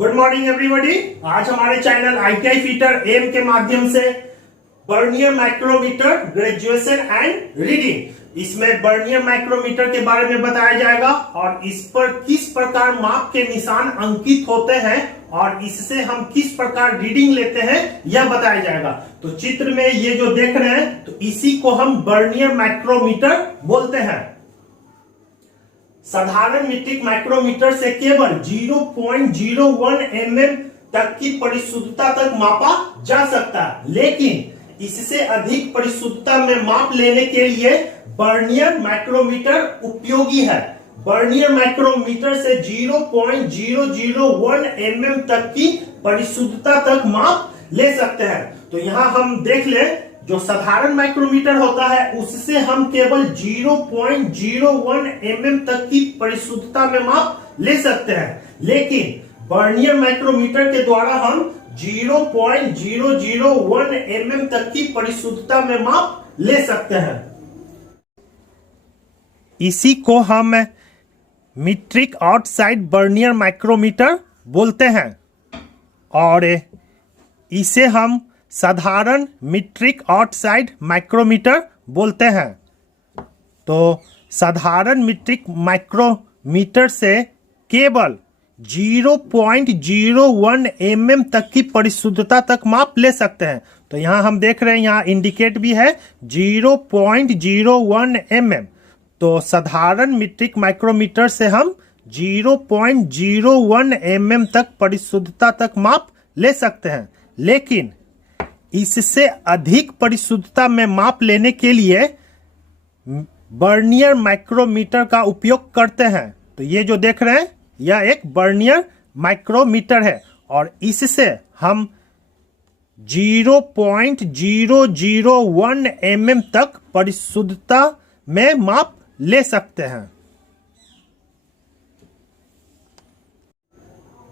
Good morning everybody. आज हमारे channel ITI fitter M के माध्यम से vernier micrometer graduation and reading, इसमें वर्नियर माइक्रोमीटर के बारे में बताया जाएगा और इस पर किस प्रकार माप के निशान अंकित होते हैं और इससे हम किस प्रकार रीडिंग लेते हैं यह बताया जाएगा। तो चित्र में ये जो देख रहे हैं तो इसी को हम वर्नियर माइक्रोमीटर बोलते हैं। साधारण मीट्रिक माइक्रोमीटर से केवल 0.01 mm तक की परिशुद्धता तक मापा जा सकता है, लेकिन इससे अधिक परिशुद्धता में माप लेने के लिए वर्नियर माइक्रोमीटर उपयोगी है। वर्नियर माइक्रोमीटर से 0.001 mm तक की परिशुद्धता तक माप ले सकते हैं। तो यहाँ हम देख ले, जो साधारण माइक्रोमीटर होता है उससे हम केवल 0.01 mm तक की परिशुद्धता में माप ले सकते हैं, लेकिन वर्नियर माइक्रोमीटर के द्वारा हम 0.001 mm तक की परिशुद्धता में माप ले सकते हैं। इसी को हम मीट्रिक आउटसाइड वर्नियर माइक्रोमीटर बोलते हैं और इसे हम साधारण मीट्रिक आउटसाइड माइक्रोमीटर बोलते हैं। तो साधारण मीट्रिक माइक्रोमीटर से केवल 0.01 mm तक की परिशुद्धता तक माप ले सकते हैं। तो यहाँ हम देख रहे हैं, यहाँ इंडिकेट भी है 0.01 mm। तो साधारण मीट्रिक माइक्रोमीटर से हम 0.01 mm तक परिशुद्धता तक माप ले सकते हैं, लेकिन इससे अधिक परिशुद्धता में माप लेने के लिए वर्नियर माइक्रोमीटर का उपयोग करते हैं। तो ये जो देख रहे हैं यह एक वर्नियर माइक्रोमीटर है और इससे हम 0.001 mm तक परिशुद्धता में माप ले सकते हैं।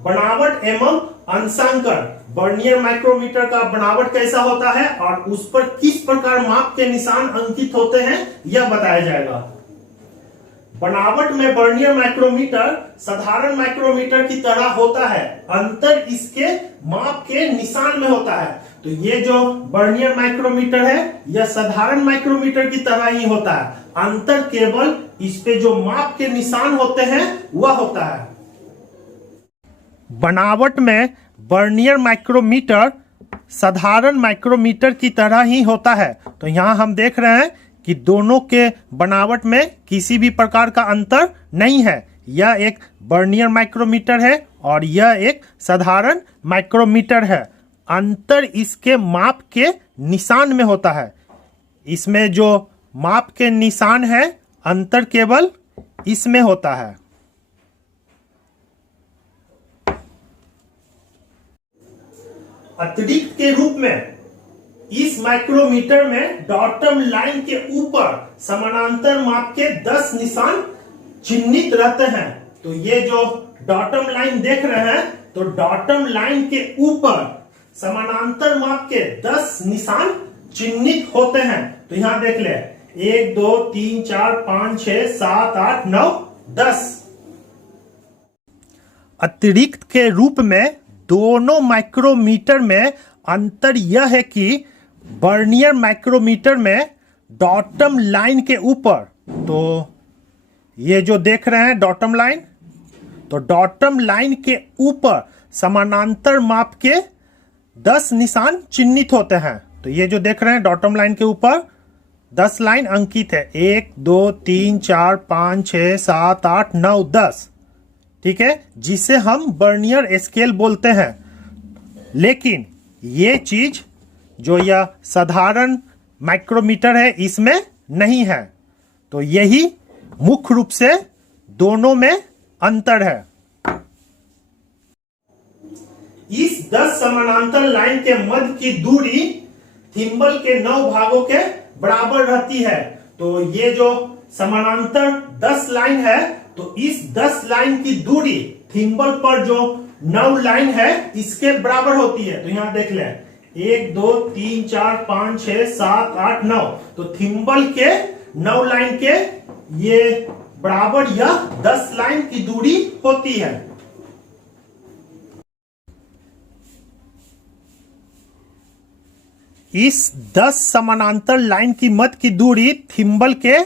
बनावट एवं अंशांकन, वर्नियर माइक्रोमीटर का बनावट कैसा होता है और उस पर किस प्रकार माप के निशान अंकित होते हैं यह बताया जाएगा। बनावट में वर्नियर माइक्रोमीटर साधारण माइक्रोमीटर की तरह होता है, अंतर इसके माप के निशान में होता है। तो ये जो वर्नियर माइक्रोमीटर है यह साधारण माइक्रोमीटर की तरह ही होता है, अंतर केवल इस पे जो माप के निशान होते हैं वह होता है। बनावट में वर्नियर माइक्रोमीटर साधारण माइक्रोमीटर की तरह ही होता है। तो यहाँ हम देख रहे हैं कि दोनों के बनावट में किसी भी प्रकार का अंतर नहीं है। यह एक वर्नियर माइक्रोमीटर है और यह एक साधारण माइक्रोमीटर है, अंतर इसके माप के निशान में होता है। इसमें जो माप के निशान है अंतर केवल इसमें होता है। अतिरिक्त के रूप में इस माइक्रोमीटर में डॉटम लाइन के ऊपर समानांतर माप के 10 निशान चिन्हित रहते हैं। तो ये जो डॉटम लाइन देख रहे हैं, तो डॉटम लाइन के ऊपर समानांतर माप के 10 निशान चिन्हित होते हैं। तो यहां देख ले, 1 2 3 4 5 6 7 8 9 10। अतिरिक्त के रूप में दोनों माइक्रोमीटर में अंतर यह है कि वर्नियर माइक्रोमीटर में डॉटम लाइन के ऊपर, तो ये जो देख रहे हैं डॉटम लाइन, तो डॉटम लाइन के ऊपर समानांतर माप के 10 निशान चिन्हित होते हैं। तो ये जो देख रहे हैं डॉटम लाइन के ऊपर 10 लाइन अंकित है, 1 2 3 4 5 6 7 8 9 10, ठीक है, जिसे हम वर्नियर स्केल बोलते हैं। लेकिन ये चीज जो यह साधारण माइक्रोमीटर है इसमें नहीं है। तो यही मुख्य रूप से दोनों में अंतर है। इस 10 समानांतर लाइन के मध्य की दूरी थिम्बल के 9 भागों के बराबर रहती है। तो ये जो समानांतर 10 लाइन है, तो इस 10 लाइन की दूरी थिम्बल पर जो 9 लाइन है इसके बराबर होती है। तो यहां देख ले, 1 2 3 4 5 6 7 8 9, तो थिम्बल के 9 लाइन के ये बराबर यह 10 लाइन की दूरी होती है। इस 10 समानांतर लाइन की मध्य की दूरी थिम्बल के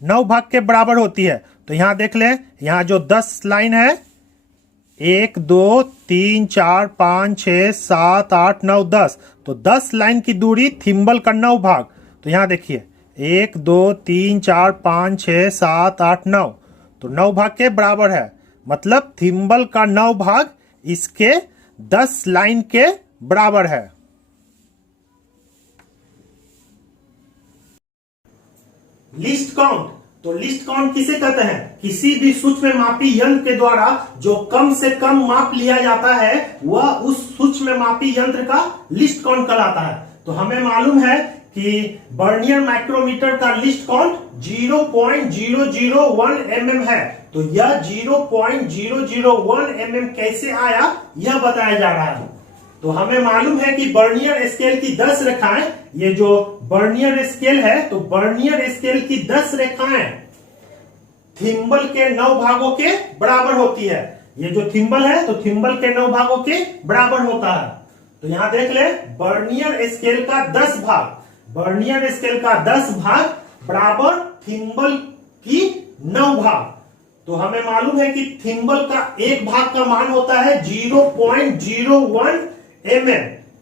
9 भाग के बराबर होती है। तो यहां देख लें, यहां जो 10 लाइन है, 1 2 3 4 5 6 7 8 9 10, तो 10 लाइन की दूरी थिम्बल का 9 भाग। तो यहां देखिए 1 2 3 4 5 6 7 8 9, तो 9 भाग के बराबर है। मतलब थिम्बल का 9 भाग इसके 10 लाइन के बराबर है। लिस्ट काउंट, तो लिस्ट काउंट किसे कहते हैं? किसी भी सूक्ष्म मापी यंत्र के द्वारा जो कम से कम माप लिया जाता है वह उस सूक्ष्म मापी यंत्र का लिस्ट काउंट कहलाता है। तो हमें मालूम है कि वर्नियर माइक्रोमीटर का लिस्ट काउंट 0.001 mm है। तो यह 0.001 mm कैसे आया यह बताया जा रहा है। तो हमें मालूम है कि वर्नियर स्केल की 10 रेखाएं, ये जो वर्नियर स्केल है, तो वर्नियर स्केल की 10 रेखाएं थिम्बल के 9 भागों के बराबर होती है। ये जो थिम्बल है तो थिम्बल के 9 भागों के बराबर होता है। तो यहां देख ले, वर्नियर स्केल का 10 भाग, वर्नियर स्केल का 10 भाग बराबर थिम्बल की 9 भाग। तो हमें मालूम है कि थिम्बल का एक भाग का मान होता है 0.01 mm,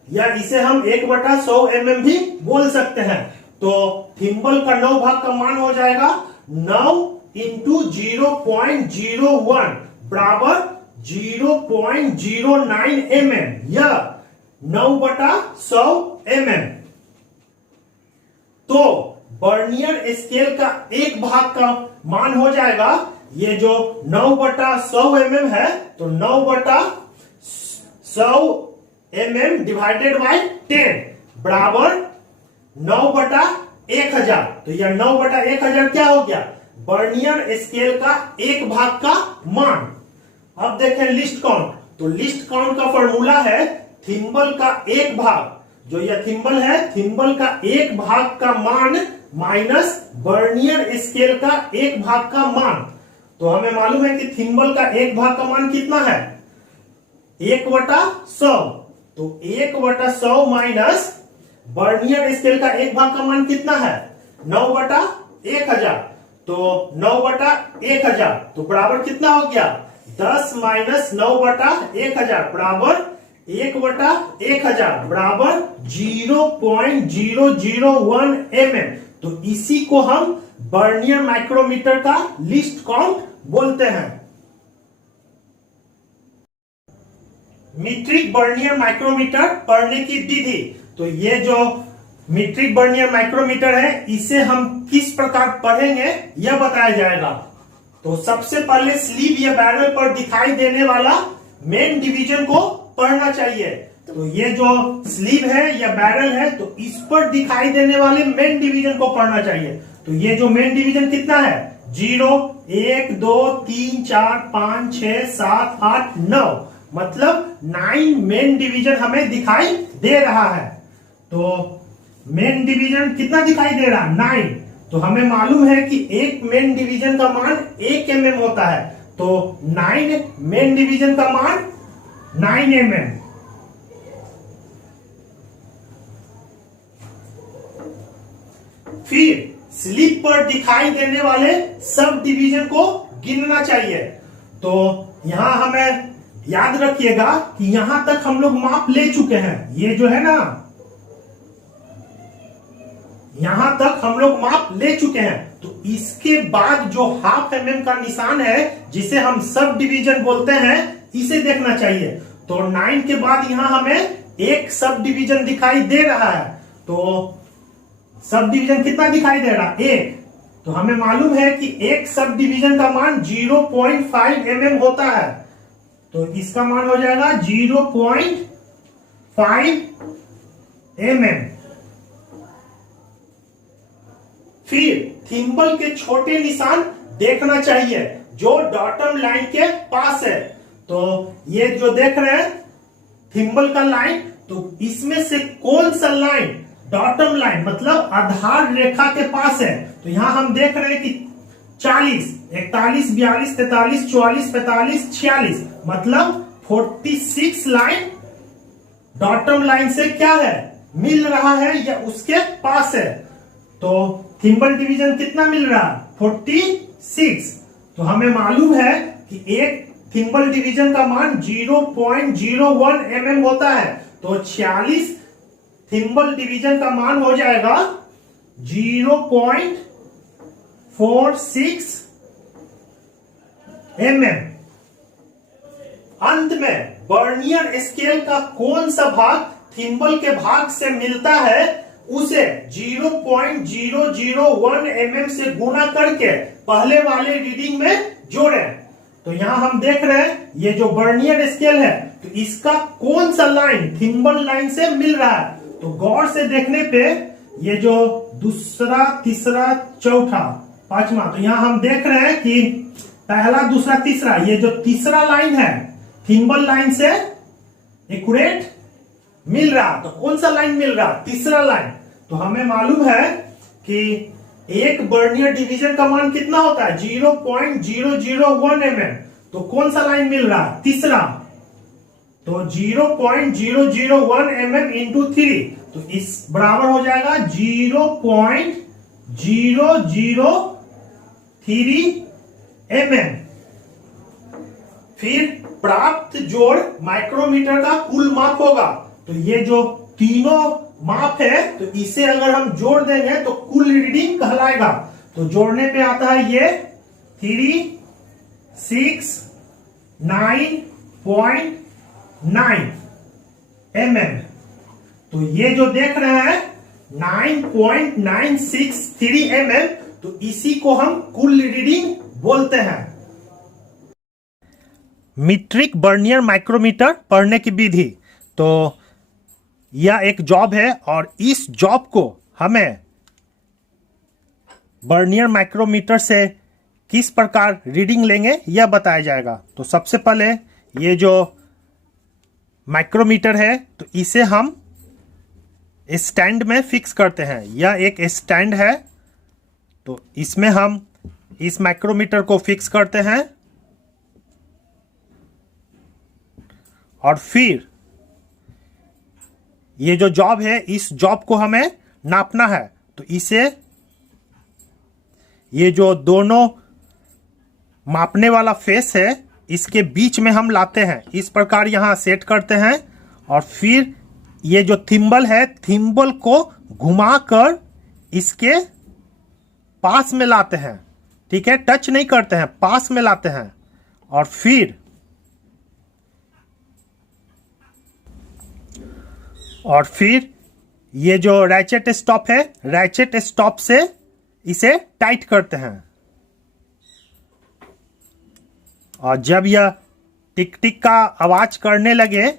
या इसे हम 1/100 mm भी बोल सकते हैं। तो थिम्बल का 9 भाग का मान हो जाएगा 9 इंटू 0.01 बराबर 0.09 mm, या 9/100 mm। तो वर्नियर स्केल का एक भाग का मान हो जाएगा, ये जो 9/100 mm है, तो 9/100 mm डिवाइडेड बाय 10 बराबर 9/1000। तो यह 9/1000 क्या हो गया? वर्नियर स्केल का एक भाग का मान। अब देखें लिस्ट काउंट, तो लिस्ट काउंट का फॉर्मूला है थिम्बल का एक भाग, जो यह थिम्बल है, थिम्बल का एक भाग का मान माइनस वर्नियर स्केल का एक भाग का मान। तो हमें मालूम है कि थिम्बल का एक भाग का मान कितना है? 1/100। तो 1/100 माइनस वर्नियर स्केल का एक भाग का मान कितना है? 9/1000। तो 9/1000 तो बराबर कितना हो गया? 10 माइनस 9/1000 बराबर 1/1000 बराबर 0.001 mm। तो इसी को हम वर्नियर माइक्रोमीटर का लिस्ट काउंट बोलते हैं। मीट्रिक वर्नियर माइक्रोमीटर पढ़ने की विधि, तो ये जो मीट्रिक वर्नियर माइक्रोमीटर है इसे हम किस प्रकार पढ़ेंगे यह बताया जाएगा। तो सबसे पहले स्लीव या बैरल पर दिखाई देने वाला मेन डिवीजन को पढ़ना चाहिए। तो ये जो स्लीव है या बैरल है, तो इस पर दिखाई देने वाले मेन डिवीजन को पढ़ना चाहिए। तो ये जो मेन डिवीजन कितना है? 0 1 2 3 4 5 6 7 8 9, मतलब 9 मेन डिवीजन हमें दिखाई दे रहा है। तो मेन डिवीजन कितना दिखाई दे रहा है? 9। तो हमें मालूम है कि एक मेन डिवीजन का मान 1 mm होता है। तो 9 मेन डिवीजन का मान 9 mm। फिर स्लिप पर दिखाई देने वाले सब डिवीजन को गिनना चाहिए। तो यहां हमें याद रखिएगा कि यहां तक हम लोग माप ले चुके हैं। ये जो है ना, यहां तक हम लोग माप ले चुके हैं। तो इसके बाद जो ½ mm का निशान है, जिसे हम सब डिवीजन बोलते हैं, इसे देखना चाहिए। तो 9 के बाद यहां हमें एक सब डिवीजन दिखाई दे रहा है। तो सब डिवीजन कितना दिखाई दे रहा? 1। तो हमें मालूम है कि एक सब डिवीजन का मान 0.5 mm होता है। तो इसका मान हो जाएगा 0.5 mm। फिर थिम्बल के छोटे निशान देखना चाहिए जो डॉटम लाइन के पास है। तो ये जो देख रहे हैं थिम्बल का लाइन, तो इसमें से कौन सा लाइन डॉटम लाइन मतलब आधार रेखा के पास है? तो यहां हम देख रहे हैं कि 40 41 42 43 44 45 46, मतलब 46 लाइन डॉटम लाइन से क्या है? मिल रहा है या उसके पास है। तो थिम्बल डिवीजन कितना मिल रहा है? 46। तो हमें मालूम है कि एक थिम्बल डिवीजन का मान 0.01 mm होता है। तो 46 थिम्बल डिवीजन का मान हो जाएगा 0.46 mm। अंत में बर्नियर स्केल का कौन सा भाग थिम्बल के भाग से मिलता है उसे 0.001 mm से गुणा करके पहले वाले रीडिंग में जोड़ें। तो यहां हम देख रहे हैं ये जो बर्नियर स्केल है तो इसका कौन सा लाइन थिम्बल लाइन से मिल रहा है। तो गौर से देखने पे ये जो दूसरा, तीसरा, चौथा, पांचवा, तो यहां हम देख रहे हैं कि पहला, दूसरा, तीसरा, ये जो तीसरा लाइन है थिम्बल लाइन से एक्यूरेट मिल रहा। तो कौन सा लाइन मिल रहा? तीसरा लाइन। तो हमें मालूम है कि एक बर्नियर डिवीजन का मान कितना होता है? 0.001 mm। तो कौन सा लाइन मिल रहा? तीसरा। तो 0.001 mm इंटू 3, तो इस बराबर हो जाएगा 0.003 mm। फिर प्राप्त जोड़ माइक्रोमीटर का कुल माप होगा। तो ये जो तीनों माप है तो इसे अगर हम जोड़ देंगे तो कुल रीडिंग कहलाएगा। तो जोड़ने पे आता है ये 369.9 mm। तो ये जो देख रहे हैं 9.963 mm, तो इसी को हम कुल रीडिंग बोलते हैं। मीट्रिक बर्नियर माइक्रोमीटर पढ़ने की विधि। तो यह एक जॉब है और इस जॉब को हमें बर्नियर माइक्रोमीटर से किस प्रकार रीडिंग लेंगे यह बताया जाएगा। तो सबसे पहले ये जो माइक्रोमीटर है तो इसे हम स्टैंड में फिक्स करते हैं। यह एक स्टैंड है तो इसमें हम इस माइक्रोमीटर को फिक्स करते हैं और फिर ये जो जॉब है इस जॉब को हमें नापना है। तो इसे ये जो दोनों मापने वाला फेस है इसके बीच में हम लाते हैं, इस प्रकार यहां सेट करते हैं और फिर ये जो थिम्बल है थिम्बल को घुमाकर इसके पास में लाते हैं। ठीक है, टच नहीं करते हैं, पास में लाते हैं और फिर ये जो रैचेट स्टॉप है रैचेट स्टॉप से इसे टाइट करते हैं और जब यह टिक टिक का आवाज करने लगे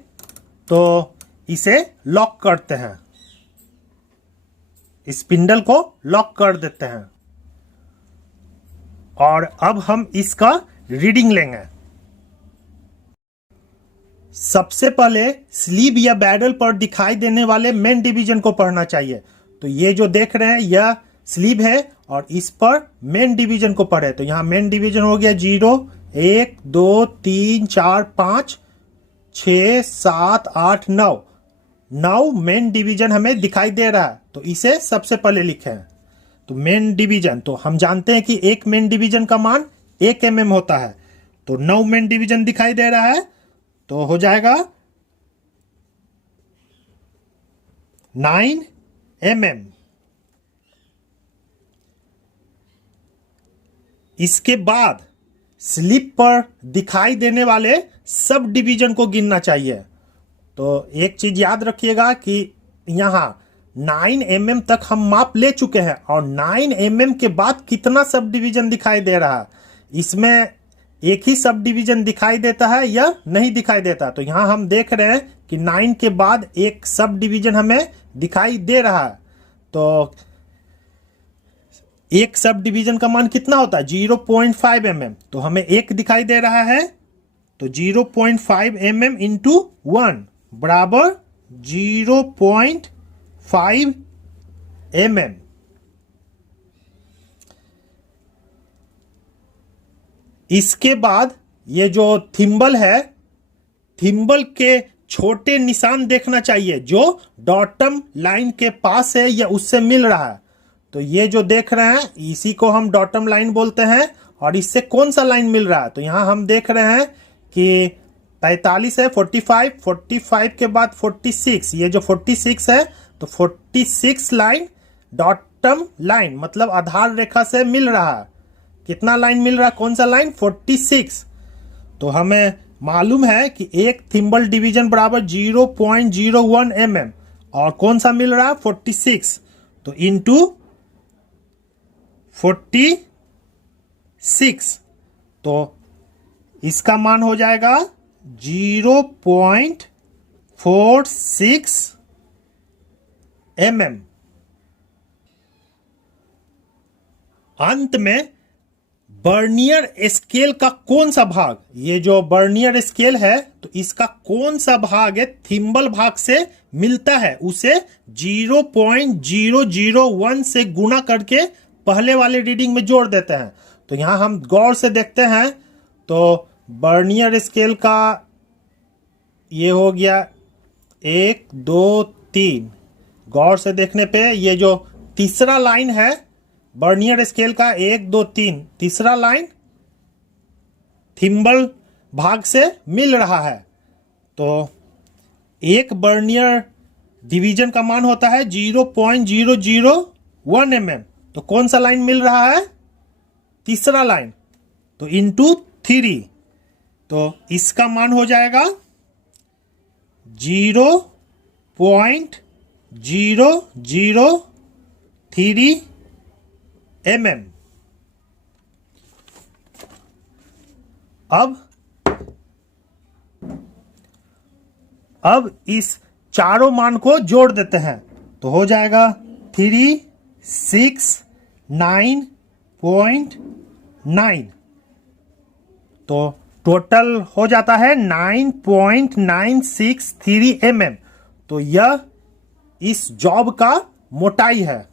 तो इसे लॉक करते हैं, स्पिंडल को लॉक कर देते हैं और अब हम इसका रीडिंग लेंगे। सबसे पहले स्लीव या बैरल पर दिखाई देने वाले मेन डिवीजन को पढ़ना चाहिए। तो ये जो देख रहे हैं यह स्लीव है और इस पर मेन डिवीजन को पढ़े। तो यहां मेन डिवीजन हो गया 0, 1, 2, 3, 4, 5, 6, 7, 8, 9। 9 मेन डिवीजन हमें दिखाई दे रहा है तो इसे सबसे पहले लिखें। तो मेन डिवीजन, तो हम जानते हैं कि एक मेन डिवीजन का मान 1 mm होता है। तो 9 मेन डिवीजन दिखाई दे रहा है तो हो जाएगा 9 mm। इसके बाद स्लिप पर दिखाई देने वाले सब डिवीजन को गिनना चाहिए। तो एक चीज याद रखिएगा कि यहां 9 mm तक हम माप ले चुके हैं और 9 mm के बाद कितना सब डिवीजन दिखाई दे रहा है, इसमें एक ही सब डिवीजन दिखाई देता है या नहीं दिखाई देता। तो यहां हम देख रहे हैं कि 9 के बाद एक सब डिवीजन हमें दिखाई दे रहा है। तो एक सब डिवीजन का मान कितना होता है? 0.5 mm। तो हमें एक दिखाई दे रहा है तो 0.5 mm इंटू 1 बराबर 0.5 mm। इसके बाद ये जो थिम्बल है थिम्बल के छोटे निशान देखना चाहिए जो डॉटम लाइन के पास है या उससे मिल रहा है। तो ये जो देख रहे हैं इसी को हम डॉटम लाइन बोलते हैं। और इससे कौन सा लाइन मिल रहा है, तो यहां हम देख रहे हैं कि 45 है, 45 के बाद 46, ये जो 46 है तो 46 लाइन डॉटम लाइन मतलब आधार रेखा से मिल रहा है। कितना लाइन मिल रहा है, कौन सा लाइन, 46। तो हमें मालूम है कि एक थिम्बल डिवीजन बराबर 0.01 mm और कौन सा मिल रहा है 46, तो इंटू 46 तो इसका मान हो जाएगा 0.46 mm। अंत में बर्नियर स्केल का कौन सा भाग, ये जो बर्नियर स्केल है तो इसका कौन सा भाग है थिम्बल भाग से मिलता है, उसे 0.001 से गुणा करके पहले वाले रीडिंग में जोड़ देते हैं। तो यहां हम गौर से देखते हैं तो बर्नियर स्केल का ये हो गया 1 2 3। गौर से देखने पे ये जो तीसरा लाइन है बर्नियर स्केल का 1 2 3, तीसरा लाइन थिम्बल भाग से मिल रहा है। तो एक बर्नियर डिवीजन का मान होता है 0.001 mm। तो कौन सा लाइन मिल रहा है, तीसरा लाइन, तो इंटू 3 तो इसका मान हो जाएगा 0.003 mm। अब इस चारों मान को जोड़ देते हैं तो हो जाएगा 369.9। तो टोटल हो जाता है 9.963 mm। तो यह इस जॉब का मोटाई है।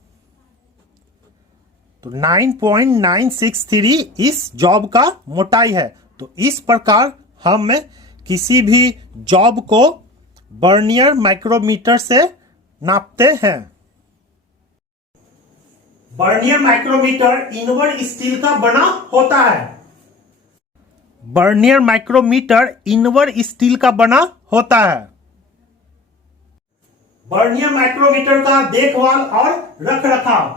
तो 9.963 इस जॉब का मोटाई है। तो इस प्रकार हम किसी भी जॉब को बर्नियर माइक्रोमीटर से नापते हैं। बर्नियर माइक्रोमीटर इनवर्ड स्टील का बना होता है। बर्नियर माइक्रोमीटर इनवर्ड स्टील का बना होता है। बर्नियर माइक्रोमीटर का देखभाल और रखरखाव,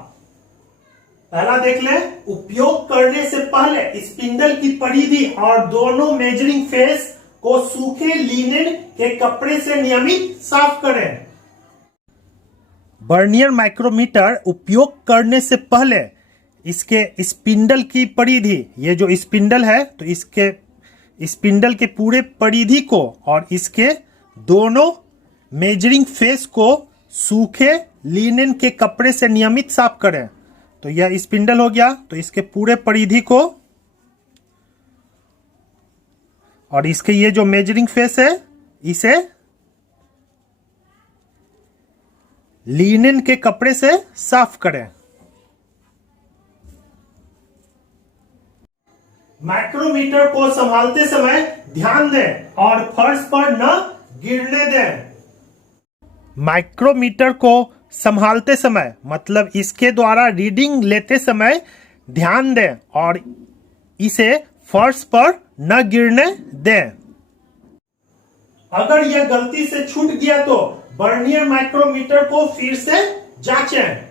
पहला देख ले, उपयोग करने से पहले स्पिंडल की परिधि और दोनों मेजरिंग फेस को सूखे लिनेन के कपड़े से नियमित साफ करें। बर्नियर माइक्रोमीटर उपयोग करने से पहले इसके स्पिंडल की परिधि, ये जो स्पिंडल है तो इसके स्पिंडल के पूरे परिधि को और इसके दोनों मेजरिंग फेस को सूखे लिनेन के कपड़े से नियमित साफ करें। तो यह स्पिंडल हो गया, तो इसके पूरे परिधि को और इसके ये जो मेजरिंग फेस है इसे लिनेन के कपड़े से साफ करें। माइक्रोमीटर को संभालते समय ध्यान दें और फर्श पर न गिरने दें। माइक्रोमीटर को संभालते समय मतलब इसके द्वारा रीडिंग लेते समय ध्यान दें और इसे फर्श पर न गिरने दें। अगर यह गलती से छूट गया तो बर्नियर माइक्रोमीटर को फिर से जांचें।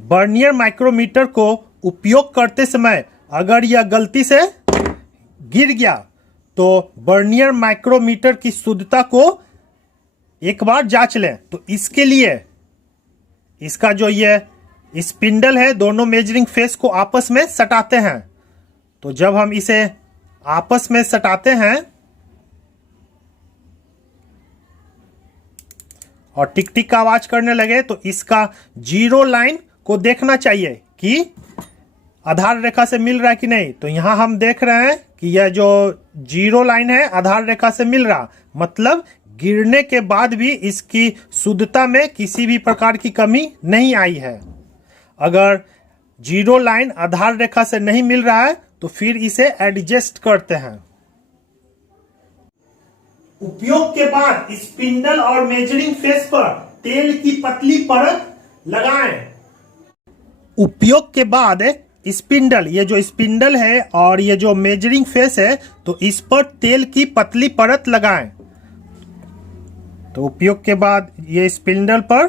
बर्नियर माइक्रोमीटर को उपयोग करते समय अगर यह गलती से गिर गया तो बर्नियर माइक्रोमीटर की शुद्धता को एक बार जांच लें। तो इसके लिए इसका जो ये स्पिंडल है दोनों मेजरिंग फेस को आपस में सटाते हैं। तो जब हम इसे आपस में सटाते हैं और टिक टिक का आवाज करने लगे तो इसका जीरो लाइन को देखना चाहिए कि आधार रेखा से मिल रहा है कि नहीं। तो यहां हम देख रहे हैं कि यह जो जीरो लाइन है आधार रेखा से मिल रहा, मतलब गिरने के बाद भी इसकी शुद्धता में किसी भी प्रकार की कमी नहीं आई है। अगर जीरो लाइन आधार रेखा से नहीं मिल रहा है तो फिर इसे एडजस्ट करते हैं। उपयोग के बाद स्पिंडल और मेजरिंग फेस पर तेल की पतली परत लगाएं। उपयोग के बाद स्पिंडल, ये जो स्पिंडल है और ये जो मेजरिंग फेस है, तो इस पर तेल की पतली परत लगाएं। तो उपयोग के बाद ये स्पिंडल पर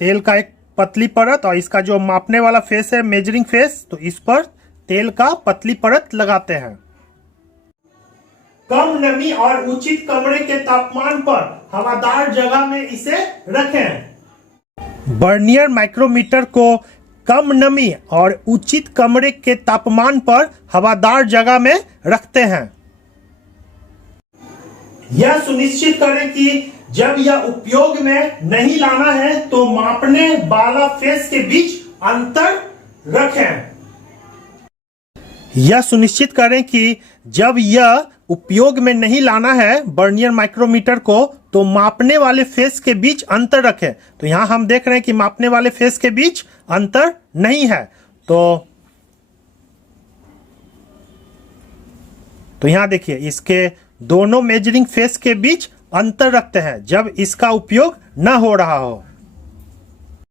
तेल का एक पतली परत और इसका जो मापने वाला फेस है मेजरिंग फेस, तो इस पर तेल का पतली परत लगाते हैं। कम नमी और उचित कमरे के तापमान पर हवादार जगह में इसे रखें। बर्नियर माइक्रोमीटर को कम नमी और उचित कमरे के तापमान पर हवादार जगह में रखते हैं। यह सुनिश्चित करें कि जब यह उपयोग में नहीं लाना है तो मापने वाला फेस के बीच अंतर रखें। यह सुनिश्चित करें कि जब यह उपयोग में नहीं लाना है बर्नियर माइक्रोमीटर को, तो मापने वाले फेस के बीच अंतर रखें। तो यहां हम देख रहे हैं कि मापने वाले फेस के बीच अंतर नहीं है। तो यहां देखिए, इसके दोनों मेजरिंग फेस के बीच अंतर रखते हैं जब इसका उपयोग न हो रहा हो।